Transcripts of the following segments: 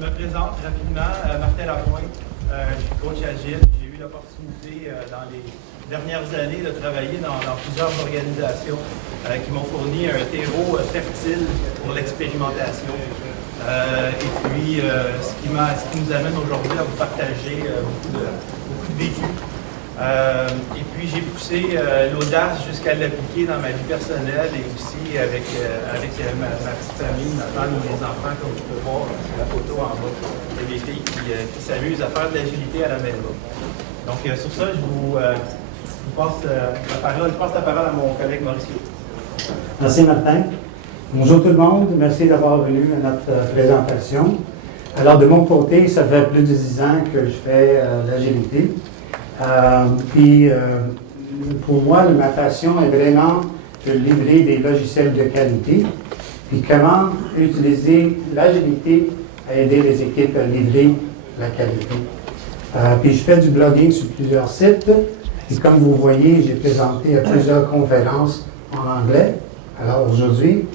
Je me présente rapidement, Martin Lapointe. Je suis coach agile. J'ai eu l'opportunité dans les dernières années de travailler dans plusieurs organisations qui m'ont fourni un terreau fertile pour l'expérimentation. Et puis, ce qui nous amène aujourd'hui à vous partager beaucoup de vécu. Et puis, j'ai poussé l'audace jusqu'à l'appliquer dans ma vie personnelle et aussi avec ma petite famille, ma femme et mes enfants, comme tu peux voir sur la photo en bas. Il y a des filles qui s'amusent à faire de l'agilité à la maison. Donc, sur ça, je vous passe la parole à mon collègue Mauricio. Merci Martin. Bonjour tout le monde, merci d'avoir venu à notre présentation. Alors de mon côté, ça fait plus de 10 ans que je fais l'agilité. Pour moi, ma passion est vraiment de livrer des logiciels de qualité. Puis comment utiliser l'agilité à aider les équipes à livrer la qualité. Puis je fais du blogging sur plusieurs sites. Et comme vous voyez, j'ai présenté à plusieurs conférences en anglais. Alors aujourd'hui,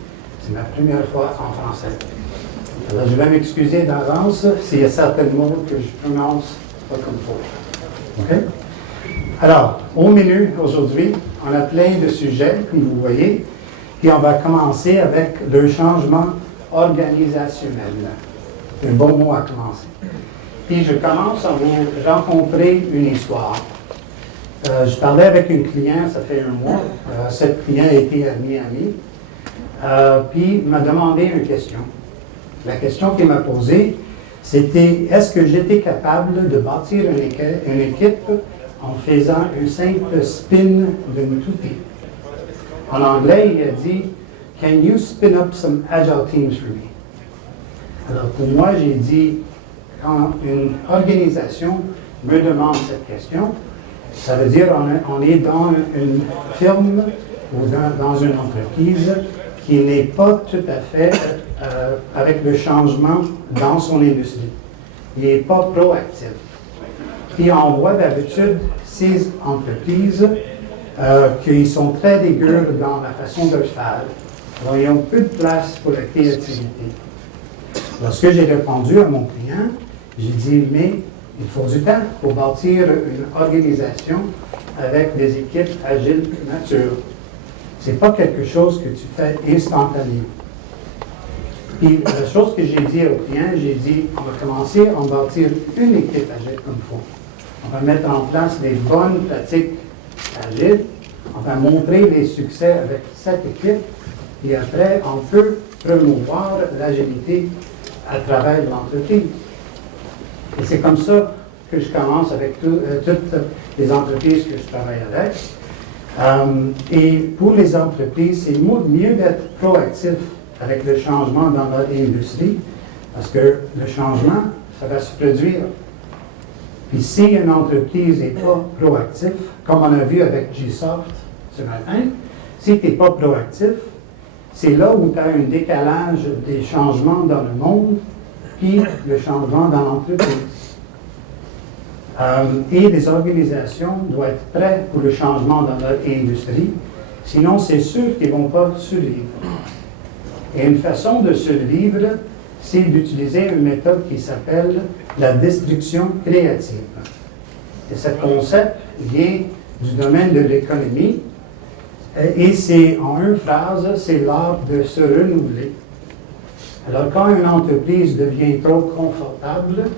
c'est ma première fois en français. Alors je vais m'excuser d'avance s'il y a certains mots que je prononce pas comme il faut. OK? Alors, au menu aujourd'hui, on a plein de sujets, comme vous voyez, et on va commencer avec le changement organisationnel. C'est un bon mot à commencer. Puis je commence à vous rencontrer une histoire. Je parlais avec une cliente, ça fait un mois. Cette cliente était à Miami. Puis il m'a demandé une question. La question qu'il m'a posée, c'était est-ce que j'étais capable de bâtir une équipe en faisant un simple spin d'une toupie. En anglais, il a dit Can you spin up some agile teams for me? Alors pour moi, j'ai dit quand une organisation me demande cette question, ça veut dire on est dans une firme ou dans une entreprise qui n'est pas tout à fait avec le changement dans son industrie. Il n'est pas proactif. Puis on voit d'habitude ces entreprises qui sont très dégueu dans la façon de le faire. Alors, ils ont peu de place pour la créativité. Lorsque j'ai répondu à mon client, j'ai dit, mais il faut du temps pour bâtir une organisation avec des équipes agiles matures. Ce n'est pas quelque chose que tu fais instantanément. Puis la chose que j'ai dit au client, j'ai dit, on va commencer à bâtir une équipe agile comme il faut. On va mettre en place des bonnes pratiques agiles. On va montrer les succès avec cette équipe. Et après, on peut promouvoir l'agilité à travers l'entreprise. Et c'est comme ça que je commence avec toutes les entreprises que je travaille avec. Et pour les entreprises, c'est mieux d'être proactif avec le changement dans notre industrie, parce que le changement, ça va se produire. Puis si une entreprise n'est pas proactive, comme on a vu avec Gsoft ce matin, si tu n'es pas proactif, c'est là où tu as un décalage des changements dans le monde, puis le changement dans l'entreprise. Et les organisations doivent être prêtes pour le changement dans leur industrie, sinon c'est sûr qu'ils ne vont pas survivre. Et une façon de survivre, c'est d'utiliser une méthode qui s'appelle la destruction créative. Et ce concept vient du domaine de l'économie, et c'est en une phrase, c'est l'art de se renouveler. Alors quand une entreprise devient trop confortable,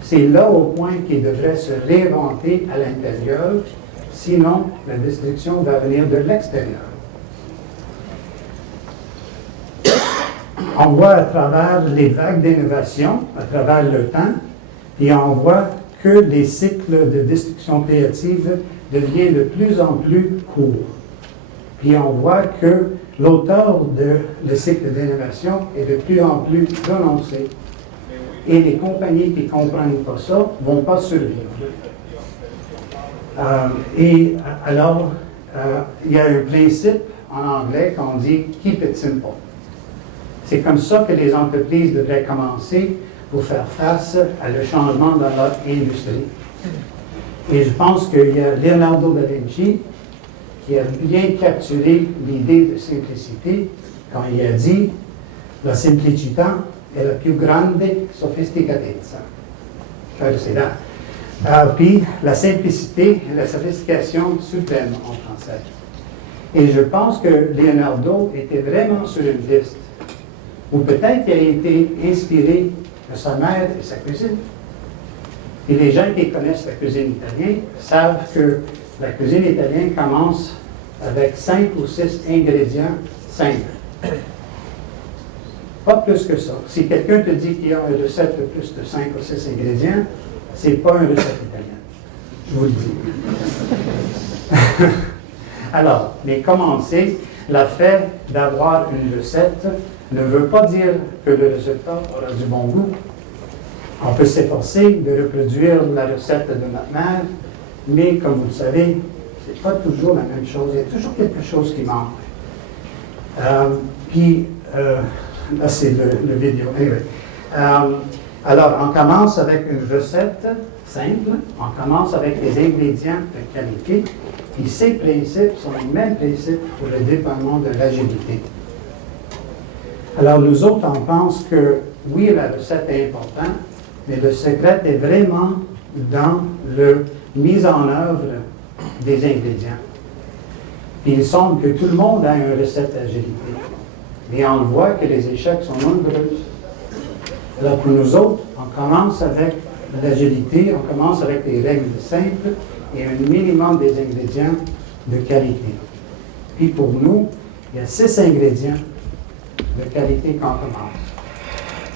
c'est là au point qu'il devrait se réinventer à l'intérieur, sinon la destruction va venir de l'extérieur. On voit à travers les vagues d'innovation, à travers le temps, et on voit que les cycles de destruction créative deviennent de plus en plus courts. Puis on voit que l'auteur du cycle d'innovation est de plus en plus prononcé. Et les compagnies qui ne comprennent pas ça ne vont pas survivre. Et alors, il y a un principe en anglais qu'on dit « keep it simple ». C'est comme ça que les entreprises devraient commencer pour faire face à le changement dans leur industrie. Et je pense qu'il y a Leonardo da Vinci qui a bien capturé l'idée de simplicité quand il a dit « La simplicità è la più grande sofisticatezza. Cioè, c'est là. Puis la simplicité et la sophistication suprême en français. Et je pense que Leonardo était vraiment sur une liste, ou peut-être qu'il a été inspiré de sa mère et sa cuisine. Et les gens qui connaissent la cuisine italienne savent que la cuisine italienne commence avec 5 ou 6 ingrédients simples. Pas plus que ça. Si quelqu'un te dit qu'il y a une recette de plus de 5 ou 6 ingrédients, c'est pas une recette italienne. Je vous le dis. Alors, mais commencer, le fait d'avoir une recette ne veut pas dire que le résultat aura du bon goût. On peut s'efforcer de reproduire la recette de notre mère, mais comme vous le savez, c'est pas toujours la même chose. Il y a toujours quelque chose qui manque. Là, c'est le vidéo. Anyway. Alors, on commence avec une recette simple. On commence avec les ingrédients de qualité. Et ces principes sont les mêmes principes pour le déploiement de l'agilité. Alors, nous autres, on pense que, oui, la recette est importante, mais le secret est vraiment dans la mise en œuvre des ingrédients. Et il semble que tout le monde a une recette d'agilité. Mais on voit que les échecs sont nombreux. Alors pour nous autres, on commence avec l'agilité, on commence avec des règles simples et un minimum des ingrédients de qualité. Puis pour nous, il y a 6 ingrédients de qualité qu'on commence.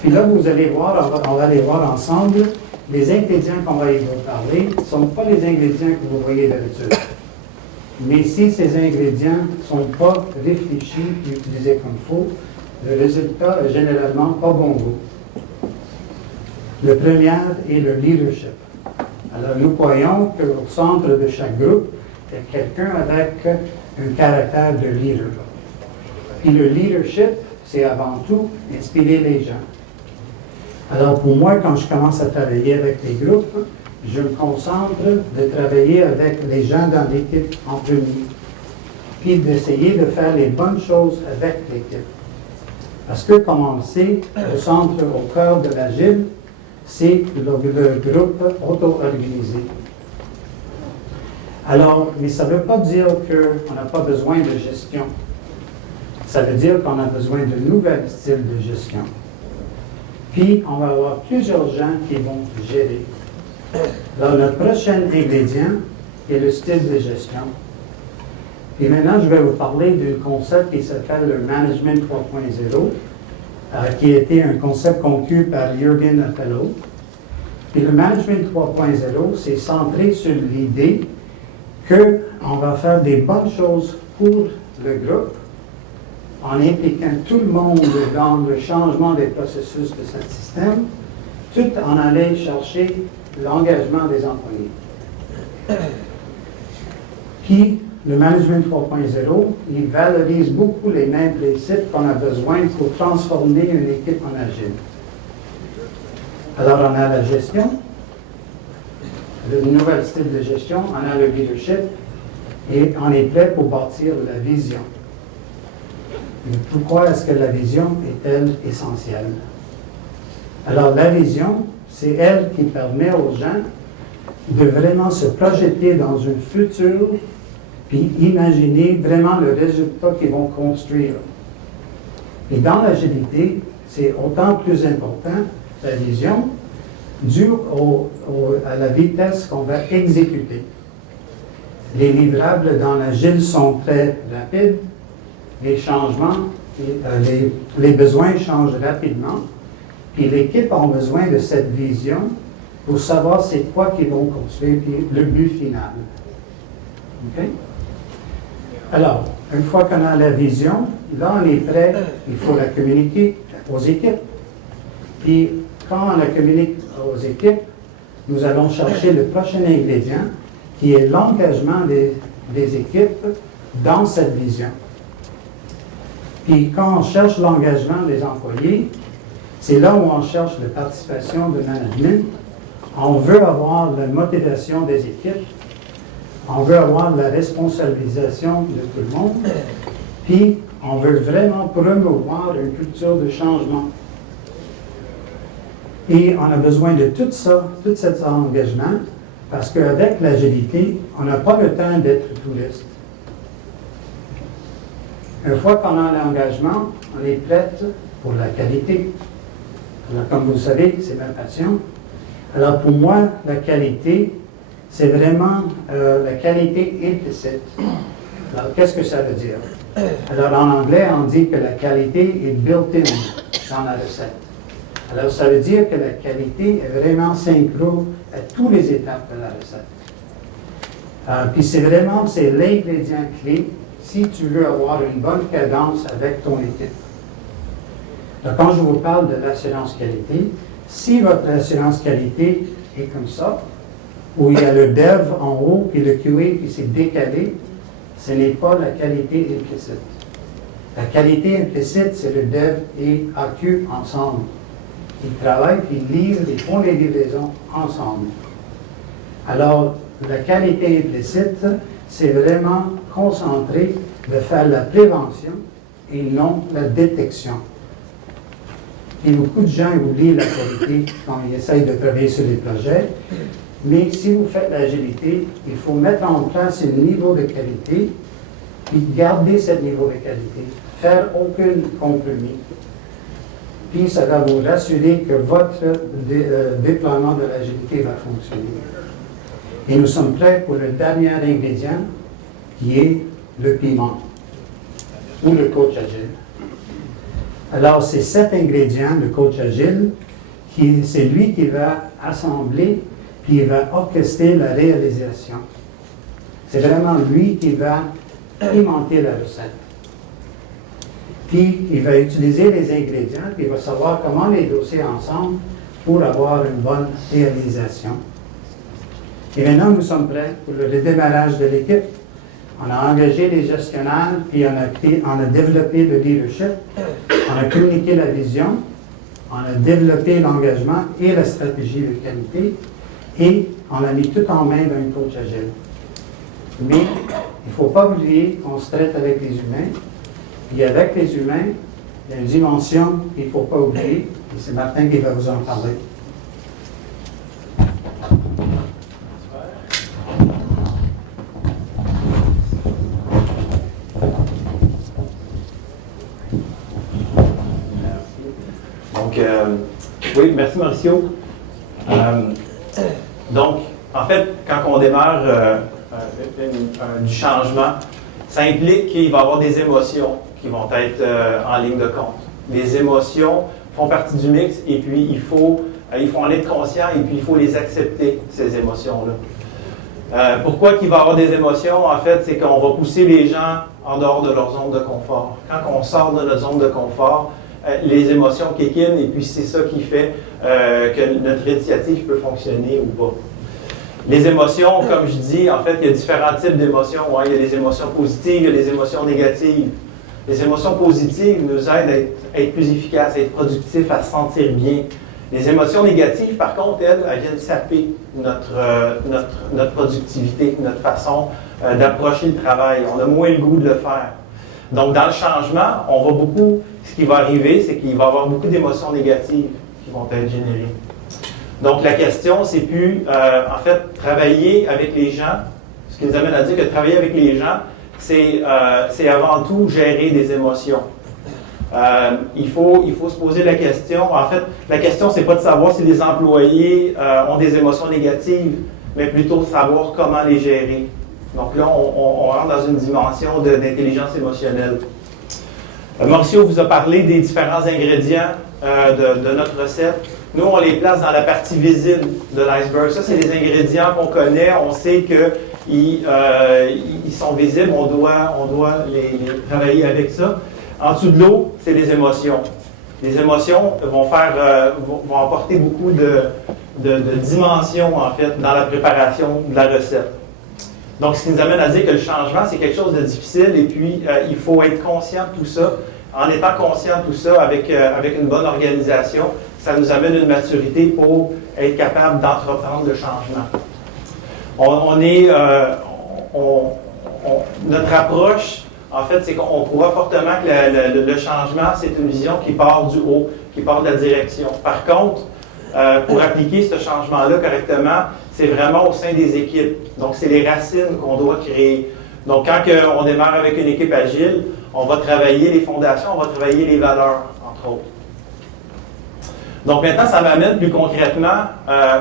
Puis là, vous allez voir, on va aller voir ensemble, les ingrédients qu'on va y parler ne sont pas les ingrédients que vous voyez d'habitude. Mais si ces ingrédients ne sont pas réfléchis et utilisés comme il faut, le résultat est généralement pas bon goût. Le premier est le leadership. Alors, nous croyons qu'au centre de chaque groupe, il y a quelqu'un avec un caractère de leader. Puis le leadership, c'est avant tout inspirer les gens. Alors, pour moi, quand je commence à travailler avec les groupes, je me concentre de travailler avec les gens dans l'équipe en premier, puis d'essayer de faire les bonnes choses avec l'équipe. Parce que, comme on le sait, le centre au cœur de l'Agile, c'est le groupe auto-organisé. Alors, mais ça ne veut pas dire qu'on n'a pas besoin de gestion. Ça veut dire qu'on a besoin de nouveaux styles de gestion. Puis, on va avoir plusieurs gens qui vont gérer. Alors, notre prochain ingrédient est le style de gestion. Et maintenant, je vais vous parler d'un concept qui s'appelle le Management 3.0, qui a été un concept conçu par Jürgen Apello. Et le Management 3.0, c'est centré sur l'idée qu'on va faire des bonnes choses pour le groupe en impliquant tout le monde dans le changement des processus de ce système, tout en allant chercher l'engagement des employés. Puis, le Management 3.0, il valorise beaucoup les mêmes principes qu'on a besoin pour transformer une équipe en agile. Alors, on a la gestion, le nouvel style de gestion, on a le leadership, et on est prêt pour bâtir la vision. Mais pourquoi est-ce que la vision est-elle essentielle? Alors, la vision, c'est elle qui permet aux gens de vraiment se projeter dans un futur puis imaginer vraiment le résultat qu'ils vont construire. Et dans l'agilité, c'est autant plus important, la vision, dû à la vitesse qu'on va exécuter. Les livrables dans l'agile sont très rapides, les changements, les besoins changent rapidement, puis l'équipe a besoin de cette vision pour savoir c'est quoi qu'ils vont construire, puis le but final. OK? Alors, une fois qu'on a la vision, là, on est prêt, il faut la communiquer aux équipes. Puis, quand on la communique aux équipes, nous allons chercher le prochain ingrédient, qui est l'engagement des équipes dans cette vision. Puis, quand on cherche l'engagement des employés, c'est là où on cherche la participation de management. On veut avoir la motivation des équipes. On veut avoir la responsabilisation de tout le monde. Puis, on veut vraiment promouvoir une culture de changement. Et on a besoin de tout ça, tout cet engagement, parce qu'avec l'agilité, on n'a pas le temps d'être touriste. Une fois qu'on a l'engagement, on est prêt pour la qualité. Alors, comme vous le savez, c'est ma passion. Alors, pour moi, la qualité, c'est vraiment la qualité implicite. Alors, qu'est-ce que ça veut dire? Alors, en anglais, on dit que la qualité est built-in dans la recette. Alors, ça veut dire que la qualité est vraiment synchro à toutes les étapes de la recette. Puis c'est l'ingrédient clé si tu veux avoir une bonne cadence avec ton équipe. Donc, quand je vous parle de l'assurance qualité, si votre assurance qualité est comme ça, où il y a le dev en haut, puis le QA, puis c'est décalé, ce n'est pas la qualité implicite. La qualité implicite, c'est le dev et AQ ensemble. Ils travaillent, puis ils livrent, ils font les livraisons ensemble. Alors, la qualité implicite, c'est vraiment concentré de faire la prévention et non la détection. Et beaucoup de gens oublient la qualité quand ils essayent de travailler sur les projets. Mais si vous faites l'agilité, il faut mettre en place un niveau de qualité, puis garder ce niveau de qualité, faire aucun compromis. Puis ça va vous rassurer que votre déploiement de l'agilité va fonctionner. Et nous sommes prêts pour le dernier ingrédient, qui est le piment, ou le coach agile. Alors, c'est cet ingrédient, le coach agile, c'est lui qui va assembler, puis il va orchestrer la réalisation. C'est vraiment lui qui va alimenter la recette. Puis, il va utiliser les ingrédients, puis il va savoir comment les doser ensemble pour avoir une bonne réalisation. Et maintenant, nous sommes prêts pour le redémarrage de l'équipe. On a engagé les gestionnaires, puis on a développé le leadership, on a communiqué la vision, on a développé l'engagement et la stratégie de qualité, et on a mis tout en main d'un coach agile. Mais il ne faut pas oublier qu'on se traite avec les humains, et avec les humains, il y a une dimension qu'il ne faut pas oublier, et c'est Martin qui va vous en parler. Oui, merci Mauricio. Donc, en fait, quand on démarre du changement, ça implique qu'il va y avoir des émotions qui vont être en ligne de compte. Les émotions font partie du mix et puis il faut en être conscient et puis il faut les accepter, ces émotions-là. Pourquoi qu'il va y avoir des émotions? En fait, c'est qu'on va pousser les gens en dehors de leur zone de confort. Quand on sort de notre zone de confort, les émotions kick in et puis c'est ça qui fait que notre initiative peut fonctionner ou pas. Les émotions, comme je dis, en fait, il y a différents types d'émotions. Hein. Il y a les émotions positives, il y a les émotions négatives. Les émotions positives nous aident à être plus efficaces, à être productifs, à se sentir bien. Les émotions négatives, par contre, elles viennent saper notre productivité, notre façon d'approcher le travail. On a moins le goût de le faire. Donc, dans le changement, ce qui va arriver, c'est qu'il va y avoir beaucoup d'émotions négatives qui vont être générées. Donc, la question, c'est plus, en fait, travailler avec les gens. Ce qui nous amène à dire que travailler avec les gens, c'est avant tout gérer des émotions. Il faut se poser la question. En fait, la question, c'est pas de savoir si les employés ont des émotions négatives, mais plutôt de savoir comment les gérer. Donc là, on rentre dans une dimension d'intelligence émotionnelle. Mauricio vous a parlé des différents ingrédients de notre recette. Nous, on les place dans la partie visible de l'iceberg. Ça, c'est les ingrédients qu'on connaît. On sait qu'ils sont visibles. On doit les travailler avec ça. En dessous de l'eau, c'est les émotions. Les émotions vont apporter beaucoup de dimensions, en fait, dans la préparation de la recette. Donc, ce qui nous amène à dire que le changement, c'est quelque chose de difficile et puis il faut être conscient de tout ça. En étant conscient de tout ça, avec une bonne organisation, ça nous amène une maturité pour être capable d'entreprendre le changement. Notre approche, en fait, c'est qu'on croit fortement que le changement, c'est une vision qui part du haut, qui part de la direction. Par contre, pour appliquer ce changement-là correctement, c'est vraiment au sein des équipes. Donc, c'est les racines qu'on doit créer. Donc, quand on démarre avec une équipe agile, on va travailler les fondations, on va travailler les valeurs, entre autres. Donc, maintenant, ça m'amène plus concrètement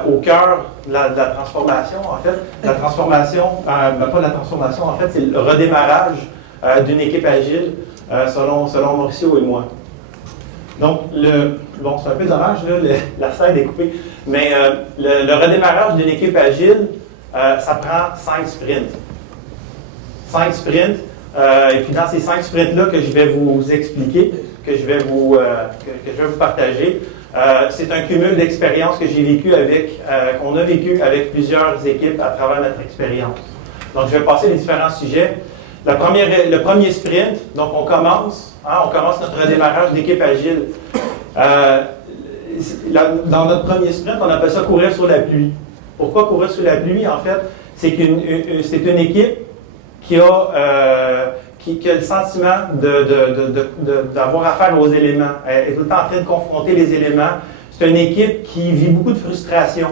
au cœur de la transformation, en fait. La transformation, pas la transformation, en fait, c'est le redémarrage d'une équipe agile, selon Mauricio et moi. Donc, bon, c'est un peu dommage, là, la slide est coupée, mais le redémarrage d'une équipe agile, ça prend 5 sprints. 5 sprints, et puis dans ces 5 sprints-là que je vais vous expliquer, que je vais vous partager, c'est un cumul d'expériences que j'ai vécu qu'on a vécu avec plusieurs équipes à travers notre expérience. Donc, je vais passer les différents sujets. Le premier sprint, donc on commence notre redémarrage d'équipe agile. Dans notre premier sprint, on appelle ça courir sur la pluie. Pourquoi courir sur la pluie? En fait, c'est une équipe qui a le sentiment d'avoir affaire aux éléments. Elle est tout le temps en train de confronter les éléments. C'est une équipe qui vit beaucoup de frustration.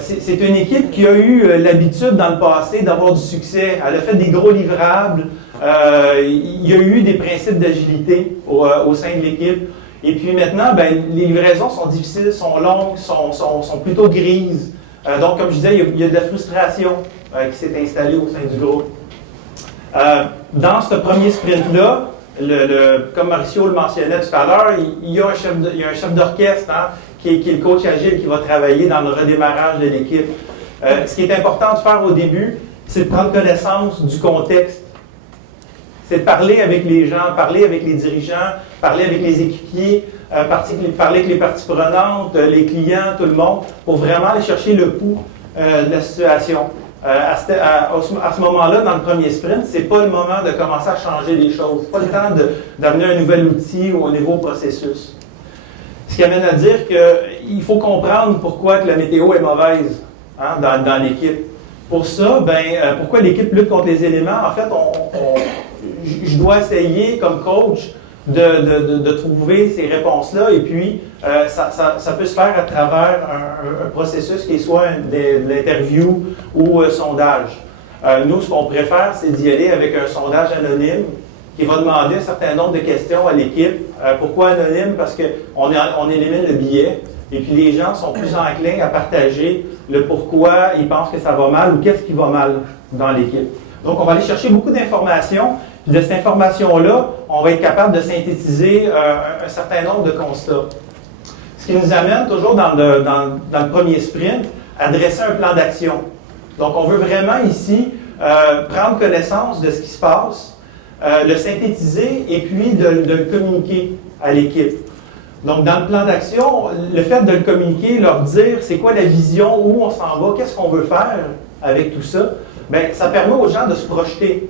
C'est une équipe qui a eu l'habitude dans le passé d'avoir du succès. Elle a fait des gros livrables. Il y a eu des principes d'agilité au sein de l'équipe. Et puis maintenant, les livraisons sont difficiles, sont longues, sont plutôt grises. Donc, comme je disais, il y a de la frustration qui s'est installée au sein du groupe. Dans ce premier sprint-là, comme Mauricio le mentionnait tout à l'heure, il y a un chef d'orchestre, hein, qui est le coach agile qui va travailler dans le redémarrage de l'équipe. Ce qui est important de faire au début, c'est de prendre connaissance du contexte. C'est de parler avec les gens, parler avec les dirigeants, parler avec les équipiers, parler avec les parties prenantes, les clients, tout le monde, pour vraiment aller chercher le pouls de la situation. À ce moment-là, dans le premier sprint, ce n'est pas le moment de commencer à changer les choses. Ce n'est pas le temps d'amener un nouvel outil ou un nouveau processus. Ce qui amène à dire qu'il faut comprendre pourquoi que la météo est mauvaise, hein, dans l'équipe. Pour ça, pourquoi l'équipe lutte contre les éléments? En fait, je dois essayer, comme coach, de trouver ces réponses-là, et puis ça peut se faire à travers un processus qui est soit de l'interview ou un sondage. Nous, ce qu'on préfère, c'est d'y aller avec un sondage anonyme qui va demander un certain nombre de questions à l'équipe. Pourquoi anonyme? Parce qu'on élimine le biais, et puis les gens sont plus enclins à partager le pourquoi ils pensent que ça va mal ou qu'est-ce qui va mal dans l'équipe. Donc, on va aller chercher beaucoup d'informations. De cette information-là, on va être capable de synthétiser un certain nombre de constats. Ce qui nous amène toujours dans le premier sprint à dresser un plan d'action. Donc, on veut vraiment ici prendre connaissance de ce qui se passe, le synthétiser et puis de le communiquer à l'équipe. Donc, dans le plan d'action, le fait de le communiquer, leur dire c'est quoi la vision, où on s'en va, qu'est-ce qu'on veut faire avec tout ça, ça permet aux gens de se projeter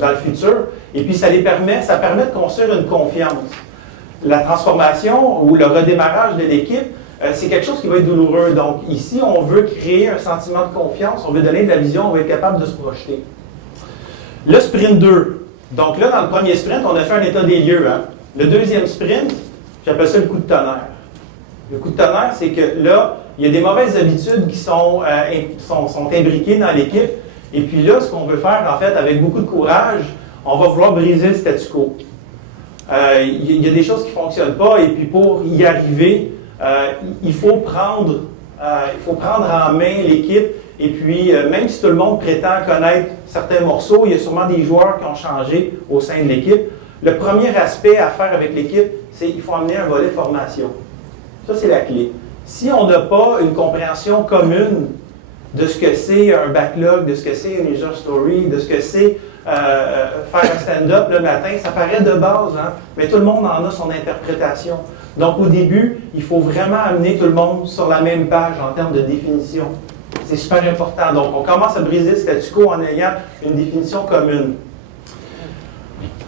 dans le futur, et puis ça permet de construire une confiance. La transformation ou le redémarrage de l'équipe, c'est quelque chose qui va être douloureux. Donc ici, on veut créer un sentiment de confiance, on veut donner de la vision, on va être capable de se projeter. Le sprint 2. Donc là, dans le premier sprint, on a fait un état des lieux. Hein. Le deuxième sprint, j'appelle ça le coup de tonnerre. Le coup de tonnerre, c'est que là, il y a des mauvaises habitudes qui sont imbriquées dans l'équipe. Et puis là, ce qu'on veut faire, en fait, avec beaucoup de courage, on va vouloir briser le statu quo. Il y a des choses qui ne fonctionnent pas, et puis pour y arriver, il faut prendre en main l'équipe, et puis même si tout le monde prétend connaître certains morceaux, il y a sûrement des joueurs qui ont changé au sein de l'équipe. Le premier aspect à faire avec l'équipe, c'est qu'il faut amener un volet formation. Ça, c'est la clé. Si on n'a pas une compréhension commune de ce que c'est un backlog, de ce que c'est une user story, de ce que c'est faire un stand-up le matin, ça paraît de base, hein? Mais tout le monde en a son interprétation. Donc au début, il faut vraiment amener tout le monde sur la même page en termes de définition. C'est super important. Donc on commence à briser le statu quo en ayant une définition commune.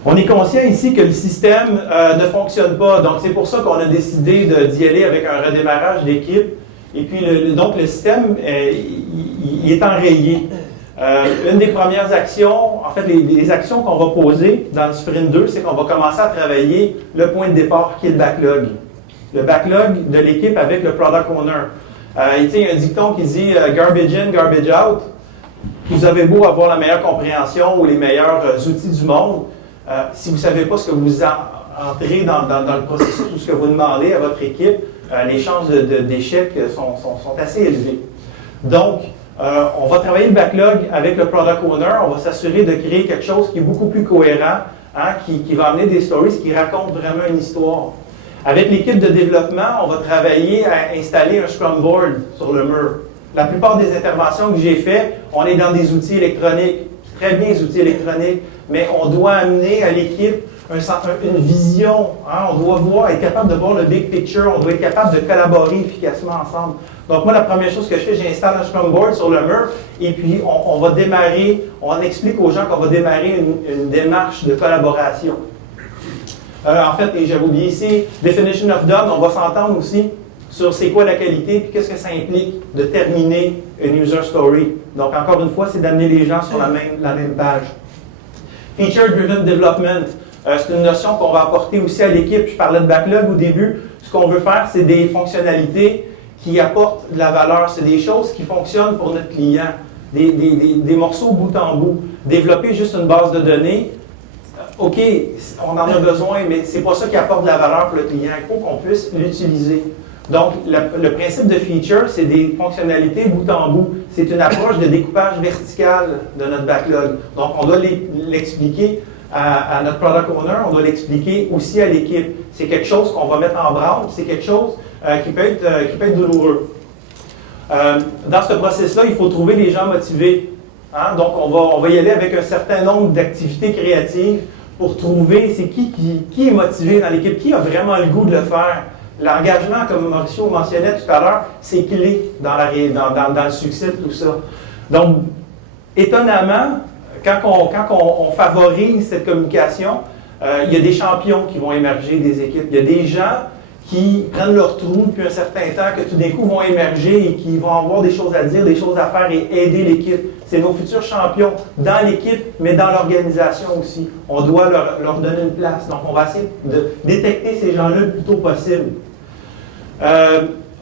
On est conscient ici que le système ne fonctionne pas. Donc c'est pour ça qu'on a décidé d'y aller avec un redémarrage d'équipe. Et puis, donc, le système, il est enrayé. Une des premières actions, en fait, les actions qu'on va poser dans le sprint 2, c'est qu'on va commencer à travailler le point de départ qui est le backlog. le backlog de l'équipe avec le product owner. Il y a un dicton qui dit garbage in, garbage out. Vous avez beau avoir la meilleure compréhension ou les meilleurs outils du monde, si vous ne savez pas ce que vous entrez dans le processus ou ce que vous demandez à votre équipe, les chances d'échec sont assez élevées. Donc, on va travailler le backlog avec le product owner. On va s'assurer de créer quelque chose qui est beaucoup plus cohérent, qui va amener des stories, qui raconte vraiment une histoire. Avec l'équipe de développement, on va travailler à installer un Scrum Board sur le mur. La plupart des interventions que j'ai faites, on est dans des outils électroniques, très bien les outils électroniques, mais on doit amener à l'équipe une vision. On doit être capable de voir le big picture, on doit être capable de collaborer efficacement ensemble. Donc moi, la première chose que je fais, j'installe un Scrum Board sur le mur et puis on va démarrer, on explique aux gens qu'on va démarrer une démarche de collaboration. En fait, et j'avais oublié ici, Definition of Done, on va s'entendre aussi sur c'est quoi la qualité et qu'est-ce que ça implique de terminer une user story. Donc encore une fois, c'est d'amener les gens sur la même page. Feature Driven Development, c'est une notion qu'on va apporter aussi à l'équipe. Je parlais de backlog au début. Ce qu'on veut faire, c'est des fonctionnalités qui apportent de la valeur. C'est des choses qui fonctionnent pour notre client. Des morceaux bout en bout. Développer juste une base de données, OK, on en a besoin, mais ce n'est pas ça qui apporte de la valeur pour le client. Il faut qu'on puisse l'utiliser. Donc, le principe de feature, c'est des fonctionnalités bout en bout. C'est une approche de découpage vertical de notre backlog. Donc, on doit l'expliquer à notre product owner, on doit l'expliquer aussi à l'équipe. C'est quelque chose qu'on va mettre en branle, c'est quelque chose qui peut être douloureux. Dans ce processus-là, il faut trouver des gens motivés. Donc, on va y aller avec un certain nombre d'activités créatives pour trouver c'est qui est motivé dans l'équipe, qui a vraiment le goût de le faire. L'engagement, comme Mauricio mentionnait tout à l'heure, c'est clé dans le succès de tout ça. Donc, étonnamment, quand on favorise cette communication, il y a des champions qui vont émerger des équipes. Il y a des gens qui prennent leur trou depuis un certain temps, que tout d'un coup vont émerger et qui vont avoir des choses à dire, des choses à faire et aider l'équipe. C'est nos futurs champions dans l'équipe, mais dans l'organisation aussi. On doit leur donner une place. Donc, on va essayer de détecter ces gens-là le plus tôt possible.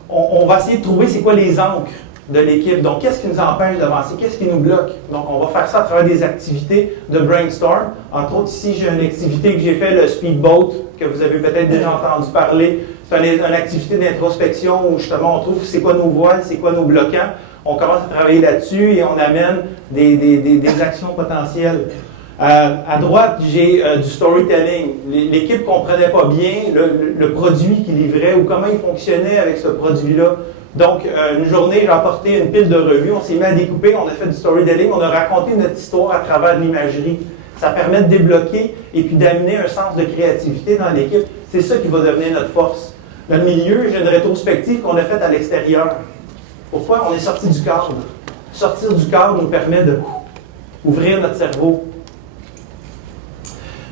On va essayer de trouver c'est quoi les ancres de l'équipe. Donc, qu'est-ce qui nous empêche d'avancer? Qu'est-ce qui nous bloque? Donc, on va faire ça à travers des activités de brainstorm. Entre autres, ici, j'ai une activité que j'ai fait, le Speedboat, que vous avez peut-être déjà entendu parler. C'est une activité d'introspection où, justement, on trouve c'est quoi nos voiles, c'est quoi nos bloquants. On commence à travailler là-dessus et on amène des actions potentielles. À droite, j'ai du storytelling. L'équipe ne comprenait pas bien le produit qu'il livrait ou comment il fonctionnait avec ce produit-là. Donc, une journée, j'ai apporté une pile de revues, on s'est mis à découper, on a fait du storytelling, on a raconté notre histoire à travers l'imagerie. Ça permet de débloquer et puis d'amener un sens de créativité dans l'équipe. C'est ça qui va devenir notre force. Dans le milieu, j'ai une rétrospective qu'on a faite à l'extérieur. Pourquoi? On est sorti du cadre. Sortir du cadre nous permet d'ouvrir notre cerveau.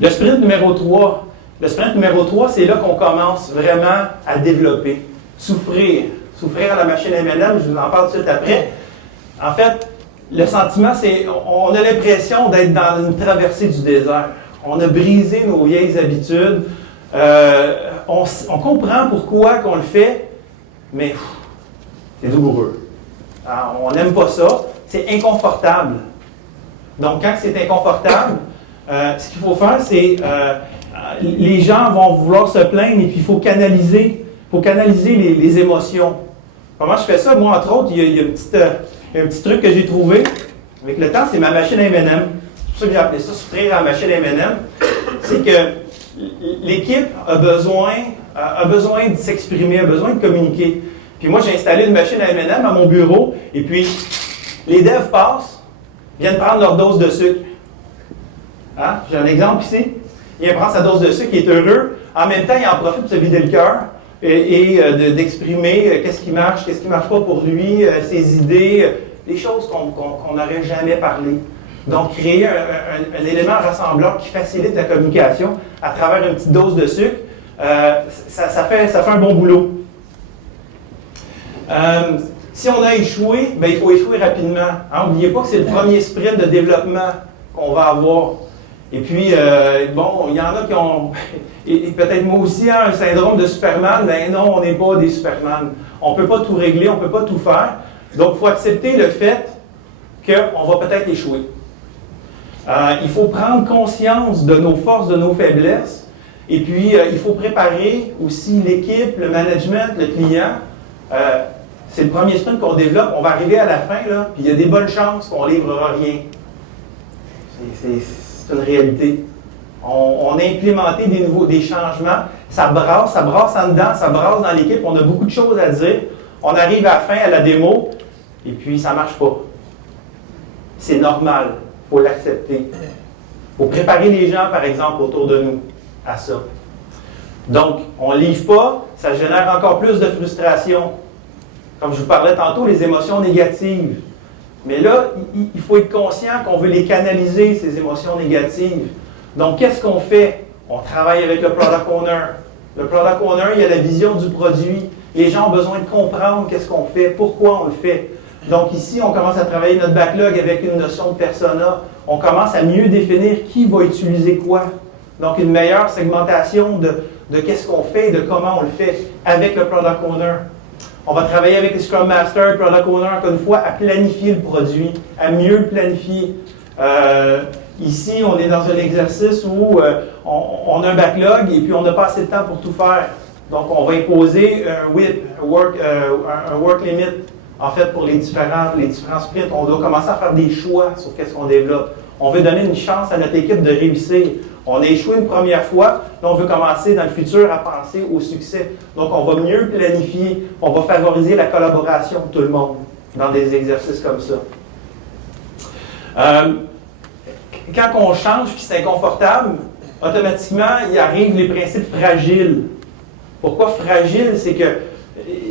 Le sprint numéro 3. Le sprint numéro 3, c'est là qu'on commence vraiment à développer. Souffrir à la machine M&M, je vous en parle tout de suite après. En fait, le sentiment, c'est on a l'impression d'être dans une traversée du désert. On a brisé nos vieilles habitudes. On comprend pourquoi qu'on le fait, mais c'est douloureux. Alors, on n'aime pas ça. C'est inconfortable. Donc, quand c'est inconfortable, ce qu'il faut faire, c'est les gens vont vouloir se plaindre et puis il faut canaliser les émotions. Comment je fais ça? Moi, entre autres, il y a un petit truc que j'ai trouvé. Avec le temps, c'est ma machine à M&M. C'est pour ça que j'ai appelé ça « souffrir à la machine à M&M ». C'est que l'équipe a besoin de s'exprimer, a besoin de communiquer. Puis moi, j'ai installé une machine à M&M à mon bureau, et puis les devs passent, viennent prendre leur dose de sucre. J'ai un exemple ici. Il vient prendre sa dose de sucre, il est heureux. En même temps, il en profite pour se vider le cœur et d'exprimer qu'est-ce qui marche pas pour lui, ses idées, des choses qu'on n'aurait jamais parlé. Donc, créer un élément rassembleur qui facilite la communication à travers une petite dose de sucre, ça fait un bon boulot. Si on a échoué, il faut échouer rapidement. N'oubliez pas que c'est le premier sprint de développement qu'on va avoir. Et puis, bon, il y en a qui ont, et peut-être moi aussi, un syndrome de Superman. Ben non, on n'est pas des Superman. On ne peut pas tout régler, on ne peut pas tout faire. Donc, il faut accepter le fait qu'on va peut-être échouer. Il faut prendre conscience de nos forces, de nos faiblesses. Et puis, il faut préparer aussi l'équipe, le management, le client. C'est le premier sprint qu'on développe. On va arriver à la fin, là, puis il y a des bonnes chances qu'on ne livrera rien. C'est une réalité. On a implémenté des changements. Ça brasse en dedans, ça brasse dans l'équipe. On a beaucoup de choses à dire. On arrive à la fin, à la démo, et puis ça ne marche pas. C'est normal. Il faut l'accepter. Il faut préparer les gens, par exemple, autour de nous à ça. Donc, on ne livre pas, ça génère encore plus de frustration. Comme je vous parlais tantôt, les émotions négatives. Mais là, il faut être conscient qu'on veut les canaliser, ces émotions négatives. Donc, qu'est-ce qu'on fait? On travaille avec le Product Owner. Le Product Owner, il a la vision du produit. Les gens ont besoin de comprendre qu'est-ce qu'on fait, pourquoi on le fait. Donc ici, on commence à travailler notre backlog avec une notion de persona. On commence à mieux définir qui va utiliser quoi. Donc, une meilleure segmentation de qu'est-ce qu'on fait et de comment on le fait avec le Product Owner. On va travailler avec les Scrum Master, Product Owner, encore une fois, à planifier le produit, à mieux le planifier. Ici, on est dans un exercice où on a un backlog et puis on n'a pas assez de temps pour tout faire. Donc, on va imposer un WIP, un work limit, en fait, pour les différents sprints. On doit commencer à faire des choix sur qu'est-ce qu'on développe. On veut donner une chance à notre équipe de réussir. On a échoué une première fois, là, on veut commencer dans le futur à penser au succès. Donc, on va mieux planifier, on va favoriser la collaboration de tout le monde dans des exercices comme ça. Quand on change et c'est inconfortable, automatiquement, il arrive les principes fragiles. Pourquoi fragile? C'est que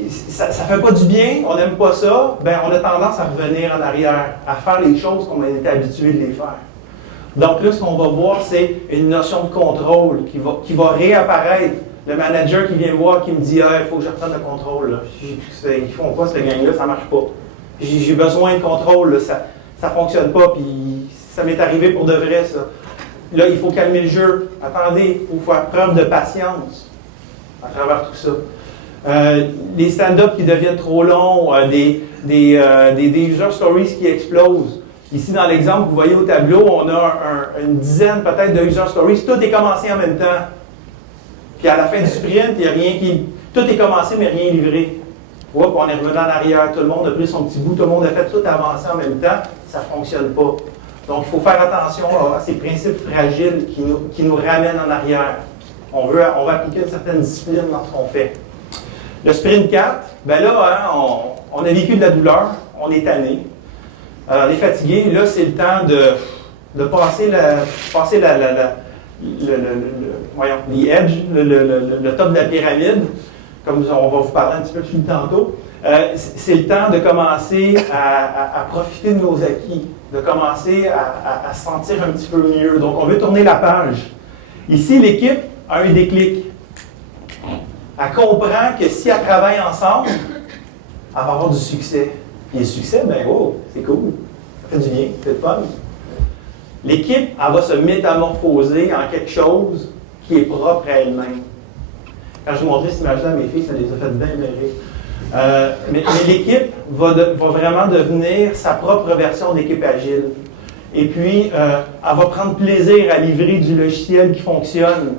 ça ne fait pas du bien, on n'aime pas ça, ben on a tendance à revenir en arrière, à faire les choses comme on était habitué de les faire. Donc là, ce qu'on va voir, c'est une notion de contrôle qui va réapparaître. Le manager qui vient me voir, qui me dit « Ah, il faut que je reprenne le contrôle. Là. Ils font quoi, cette gang-là? Ça ne marche pas. J'ai besoin de contrôle. Là. Ça ne fonctionne pas. Puis ça m'est arrivé pour de vrai, ça. Là, il faut calmer le jeu. Attendez, il faut faire preuve de patience à travers tout ça. Les stand-up qui deviennent trop longs, des user stories qui explosent. Ici, dans l'exemple, vous voyez au tableau, on a une dizaine peut-être de user stories. Tout est commencé en même temps. Puis à la fin du sprint, il n'y a rien qui... Tout est commencé, mais rien livré. Oups, on est revenu en arrière. Tout le monde a pris son petit bout. Tout le monde a fait tout avancer en même temps. Ça ne fonctionne pas. Donc, il faut faire attention à ces principes fragiles qui nous ramènent en arrière. On veut appliquer une certaine discipline dans ce qu'on fait. Le sprint 4, ben là, hein, on a vécu de la douleur. On est tanné. On est fatigué. Là, c'est le temps de passer les edges, le top de la pyramide, comme on va vous parler un petit peu plus tantôt. C'est le temps de commencer à profiter de nos acquis, de commencer à se sentir un petit peu mieux. Donc, on veut tourner la page. Ici, l'équipe a un déclic. Elle comprend que si elle travaille ensemble, elle va avoir du succès. Puis le succès, ben oh, c'est cool. Ça fait du bien, c'est fun. L'équipe, elle va se métamorphoser en quelque chose qui est propre à elle-même. Quand je montrais cette image-là à mes filles, ça les a fait bien rire. Mais l'équipe va vraiment devenir sa propre version d'équipe agile. Et puis, elle va prendre plaisir à livrer du logiciel qui fonctionne.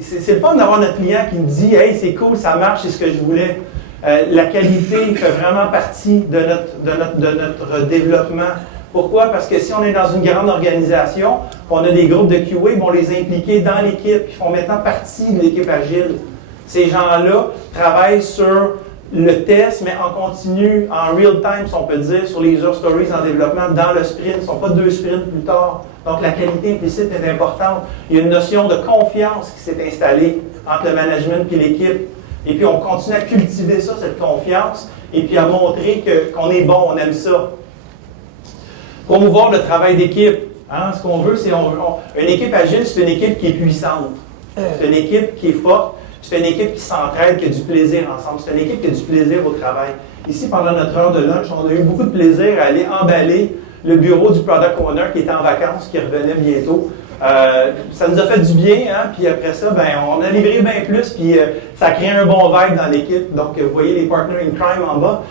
C'est le fun d'avoir notre client qui me dit « Hey, c'est cool, ça marche, c'est ce que je voulais. » La qualité fait vraiment partie de notre développement. Pourquoi? Parce que si on est dans une grande organisation, on a des groupes de QA, on les impliquer dans l'équipe, qui font maintenant partie de l'équipe agile. Ces gens-là travaillent sur le test, mais en continu, en real time, si on peut dire, sur les user stories en développement dans le sprint. Ils ne sont pas 2 sprints plus tard. Donc, la qualité implicite est importante. Il y a une notion de confiance qui s'est installée entre le management et l'équipe. Et puis, on continue à cultiver ça, cette confiance, et puis à montrer qu'on est bon, on aime ça. Promouvoir le travail d'équipe. Hein? Ce qu'on veut, c'est une équipe agile, c'est une équipe qui est puissante. C'est une équipe qui est forte. C'est une équipe qui s'entraide, qui a du plaisir ensemble. C'est une équipe qui a du plaisir au travail. Ici, pendant notre heure de lunch, on a eu beaucoup de plaisir à aller emballer le bureau du product owner qui était en vacances, qui revenait bientôt. Ça nous a fait du bien, hein? Puis après ça, ben, on a livré bien plus, puis ça a créé un bon vibe dans l'équipe. Donc, vous voyez les partners in crime en bas.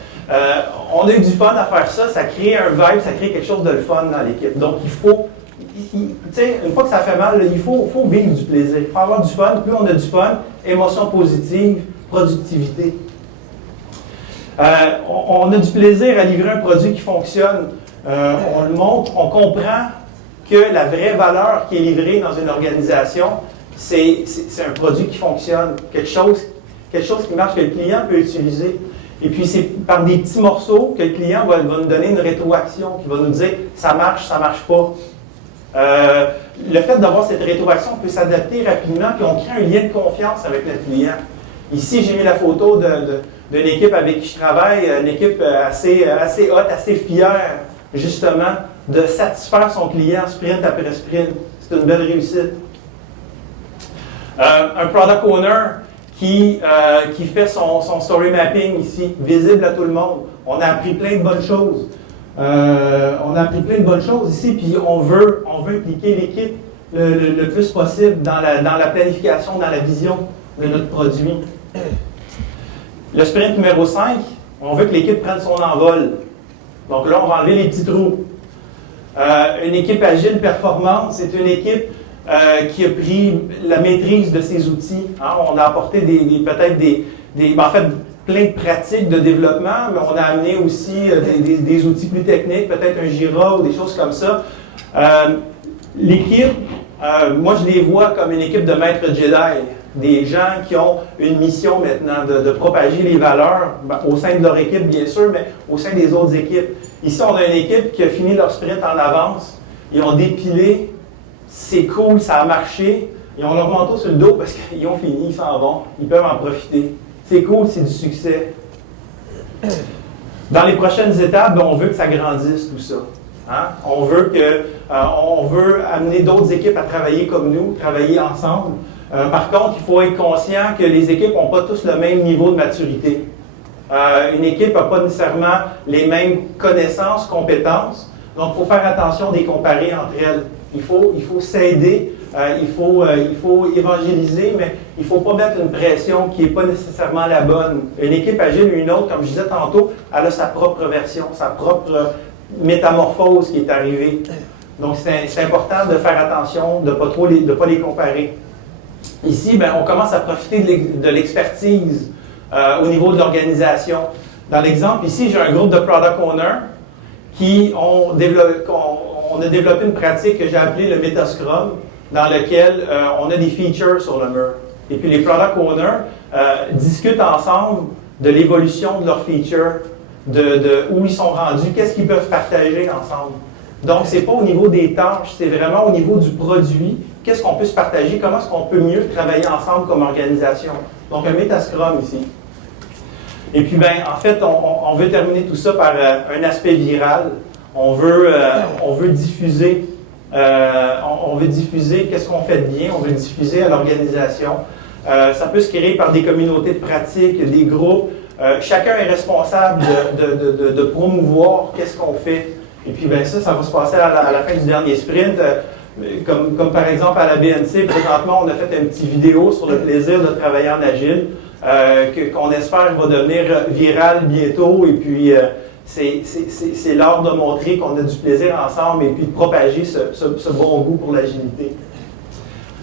On a eu du fun à faire ça, ça crée un vibe, ça crée quelque chose de le fun dans l'équipe. Donc, il faut, tu sais, une fois que ça fait mal, là, il faut vivre du plaisir. Il faut avoir du fun. Plus on a du fun, émotion positive, productivité. On a du plaisir à livrer un produit qui fonctionne. On le montre, on comprend que la vraie valeur qui est livrée dans une organisation, c'est un produit qui fonctionne, quelque chose qui marche, que le client peut utiliser. Et puis, c'est par des petits morceaux que le client va nous donner une rétroaction, qui va nous dire « ça marche pas ». Le fait d'avoir cette rétroaction, on peut s'adapter rapidement, puis on crée un lien de confiance avec notre client. Ici, j'ai mis la photo d'une équipe avec qui je travaille, une équipe assez haute, assez fière, justement, de satisfaire son client sprint après sprint. C'est une belle réussite. Un product owner qui fait son story mapping ici, visible à tout le monde. On a appris plein de bonnes choses. Ici, puis on veut impliquer l'équipe le plus possible dans la planification, dans la vision de notre produit. Le sprint numéro 5, on veut que l'équipe prenne son envol. Donc là, on va enlever les petits trous. Une équipe agile performante, c'est une équipe qui a pris la maîtrise de ses outils. Hein? On a apporté peut-être plein de pratiques de développement, mais on a amené aussi des outils plus techniques, peut-être un Jira ou des choses comme ça. L'équipe, moi je les vois comme une équipe de maîtres Jedi, des gens qui ont une mission maintenant de propager les valeurs au sein de leur équipe, bien sûr, mais au sein des autres équipes. Ici, on a une équipe qui a fini leur sprint en avance. Ils ont dépilé, c'est cool, ça a marché. Ils ont leur manteau sur le dos parce qu'ils ont fini, ils s'en vont, ils peuvent en profiter. C'est cool, c'est du succès. Dans les prochaines étapes, on veut que ça grandisse tout ça. Hein? On veut amener d'autres équipes à travailler comme nous, travailler ensemble. Par contre, il faut être conscient que les équipes n'ont pas tous le même niveau de maturité. Une équipe n'a pas nécessairement les mêmes connaissances, compétences. Donc, il faut faire attention de les comparer entre elles. Il faut s'aider, il faut évangéliser, mais il ne faut pas mettre une pression qui n'est pas nécessairement la bonne. Une équipe agile ou une autre, comme je disais tantôt, elle a sa propre version, sa propre métamorphose qui est arrivée. Donc, c'est important de faire attention, de ne pas les comparer. Ici, on commence à profiter de l'expertise au niveau de l'organisation. Dans l'exemple, ici, j'ai un groupe de product owners qui on a développé une pratique que j'ai appelée le Metascrum, dans lequel on a des features sur le mur. Et puis les product owners discutent ensemble de l'évolution de leurs features, de où ils sont rendus, qu'est-ce qu'ils peuvent partager ensemble. Donc, ce n'est pas au niveau des tâches, c'est vraiment au niveau du produit. Qu'est-ce qu'on peut se partager? Comment est-ce qu'on peut mieux travailler ensemble comme organisation? Donc, un Metascrum ici. Et puis, en fait, on veut terminer tout ça par un aspect viral. On veut diffuser. On veut diffuser qu'est-ce qu'on fait de bien. On veut diffuser à l'organisation. Ça peut se créer par des communautés de pratique, des groupes. Chacun est responsable de promouvoir qu'est-ce qu'on fait. Et puis, ça va se passer à la fin du dernier sprint. Comme par exemple à la BNC, présentement, on a fait une petite vidéo sur le plaisir de travailler en agile, qu'on espère va devenir viral bientôt. Et puis, c'est l'heure de montrer qu'on a du plaisir ensemble et puis de propager ce bon goût pour l'agilité.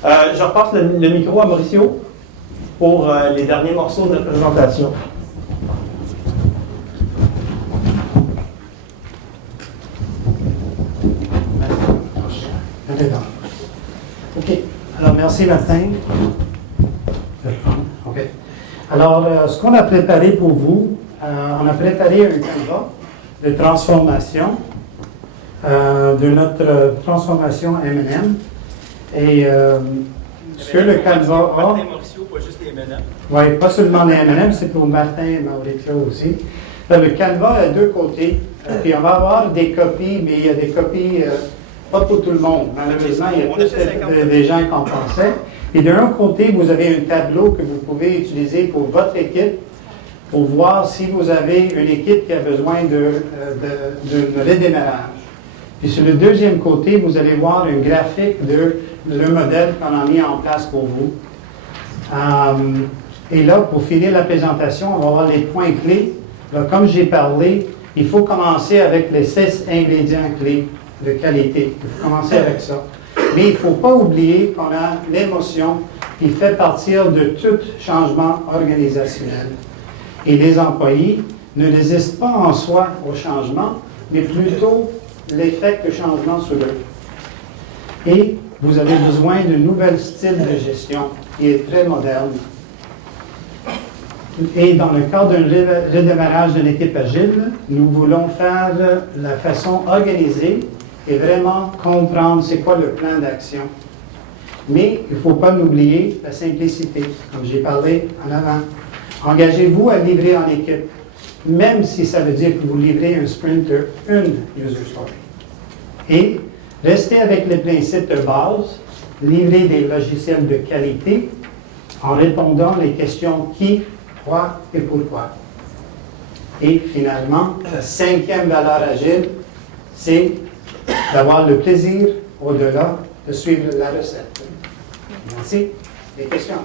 Je repasse le micro à Mauricio pour les derniers morceaux de notre présentation. OK. Alors, merci Martin. OK. Alors, ce qu'on a préparé pour vous, on a préparé un canevas de transformation, de notre transformation M&M. Et ce que le canevas a... Martin Mauricio, pas juste les M&M. Oui, pas seulement les M&M, c'est pour Martin et Mauricio aussi. Le canevas a deux côtés. Puis on va avoir des copies, mais il y a des copies... pas pour tout le monde. Malheureusement, il y a plus des gens qu'on pensait. Et d'un côté, vous avez un tableau que vous pouvez utiliser pour votre équipe, pour voir si vous avez une équipe qui a besoin d'un redémarrage. Puis sur le deuxième côté, vous allez voir un graphique de le modèle qu'on a mis en place pour vous. Et là, pour finir la présentation, on va voir les points clés. Là, comme j'ai parlé, il faut commencer avec les 6 ingrédients clés de qualité. Il faut commencer avec ça. Mais il ne faut pas oublier qu'on a l'émotion qui fait partir de tout changement organisationnel. Et les employés ne résistent pas en soi au changement, mais plutôt l'effet de changement sur eux. Et vous avez besoin d'un nouvel style de gestion qui est très moderne. Et dans le cadre d'un redémarrage d'une équipe agile, nous voulons faire la façon organisée et vraiment comprendre c'est quoi le plan d'action. Mais il ne faut pas l'oublier, la simplicité, comme j'ai parlé en avant. Engagez-vous à livrer en équipe, même si ça veut dire que vous livrez un sprint de une user story. Et restez avec les principes de base, livrez des logiciels de qualité en répondant les questions qui, quoi et pourquoi. Et finalement, la 5e valeur agile, c'est d'avoir le plaisir au-delà de suivre la recette. Merci. Des questions?